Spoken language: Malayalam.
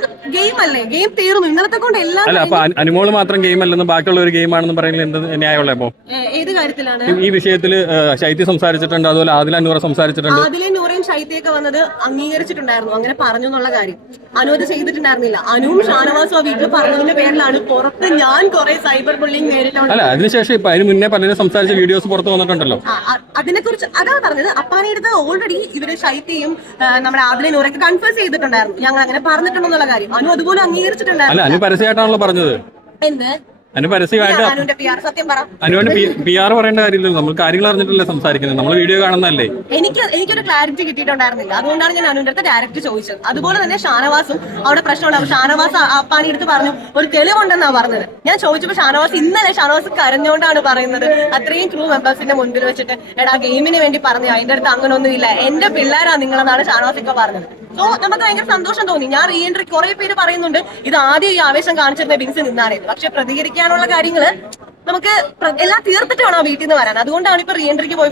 അത് ഗെയിം അല്ലേ, ഗെയിം തീർന്നു ഇന്നലത്തെ കൊണ്ട് എല്ലാം. അല്ല, അപ്പൊ അനുമോള് മാത്രം ഗെയിം അല്ലെന്ന് ബാക്കിയുള്ള ഒരു ഗെയിം ആണെന്ന് പറയുന്നത് എന്ത് ന്യായമുള്ള? അപ്പൊ ഏത് കാര്യത്തിലാണ് ഈ വിഷയത്തിൽ ശൈത്യ സംസാരിച്ചിട്ടുണ്ട്, അതുപോലെ ആദില നൂറ സംസാരിച്ചിട്ടുണ്ട്. ആദിലെ നൂറയും ശൈത്യയൊക്കെ വന്നത് അംഗീകരിച്ചിട്ടുണ്ടായിരുന്നു, അങ്ങനെ പറഞ്ഞു എന്നുള്ള കാര്യം. അനു അത് ചെയ്തിട്ടുണ്ടായിരുന്നില്ല. അനുവും ഷാനവാസും ആ വീട്ടിൽ പറഞ്ഞതിന്റെ പേരിലാണ് പുറത്ത് ഞാൻ കുറെ സൈബർ ബുള്ളിങ് നേരിട്ടുണ്ട്. അല്ല, അതിനുശേഷം ഇപ്പൊ അതിന് മുന്നേ പലരും സംസാരിച്ച വീഡിയോസ് പുറത്ത് വന്നിട്ടുണ്ടല്ലോ. അതിനെ കുറിച്ച് അതാണ് പറഞ്ഞത്. അപ്പാനെ അടുത്ത് ഓൾറെഡി ഇവര് ശൈത്യയും നമ്മുടെ ആദിലെ നൂറയൊക്കെ കൺഫേസ് ചെയ്തിട്ടുണ്ടായിരുന്നു, ഞങ്ങൾ അങ്ങനെ പറഞ്ഞിട്ടുണ്ടെന്നുള്ള കാര്യം. അനു അതുപോലെ അംഗീകരിച്ചിട്ടുണ്ടായിരുന്നു. അല്ല, അനു പരസ്യമായിട്ടാണല്ലോ പറഞ്ഞത്. എന്ത് അനു പരസ്യമായിട്ട് അനുവിന്റെ PR സത്യം പറ. അനുവിന്റെ PR പറയേണ്ട കാര്യമില്ലല്ലോ, നമ്മൾ കാര്യങ്ങൾ അറിഞ്ഞിട്ടല്ലേ സംസാരിക്കുന്നത്, നമ്മൾ വീഡിയോ കാണുന്നതല്ലേ. എനിക്കൊരു ക്ലാരിറ്റി കിട്ടിയിട്ടുണ്ടായിരുന്നില്ല, അതുകൊണ്ടാണ് ഞാൻ അനുവിന്റെ അടുത്ത് ഡയറക്റ്റ് ചോദിച്ചത്. അതുപോലെ തന്നെ ഷാനവാസും അവിടെ പ്രശ്നമുണ്ടാവും. ഷാനവാസ് അപ്പാനി എടുത്ത് പറഞ്ഞു ഒരു തെളിവുണ്ടെന്നാ പറഞ്ഞത്. ഞാൻ ചോദിച്ചപ്പോൾ ഷാനവാസ് ഇന്നലെ ഷാനവാസ് കരഞ്ഞോണ്ടാണ് പറയുന്നത്, അത്രയും ക്രൂ മെമ്പേഴ്സിന്റെ മുൻപിൽ വെച്ചിട്ട് എടാ ഗെയിമിന് വേണ്ടി പറഞ്ഞു, അതിന്റെ അടുത്ത് അങ്ങനെ ഒന്നുമില്ല, എന്റെ പിള്ളേരാ നിങ്ങളെന്നാണ് ഷാനവാസ് ഒക്കെ പറഞ്ഞത്. സോ നമുക്ക് ഭയങ്കര സന്തോഷം തോന്നി. ഞാൻ റീ എൻട്രി കുറെ പേര് പറയുന്നുണ്ട് ഇത് ആദ്യം ഈ ആവേശം കാണിച്ചിരുന്ന ബിൻസ് നിന്നായിരുന്നു, പക്ഷെ പ്രതികരിക്കാനുള്ള കാര്യങ്ങള് നമുക്ക് എല്ലാം തീർത്തിട്ട് വേണം വീട്ടിൽ നിന്ന് വരാൻ. അതുകൊണ്ടാണ് ഇപ്പൊ റീ എൻട്രിക്ക് പോയി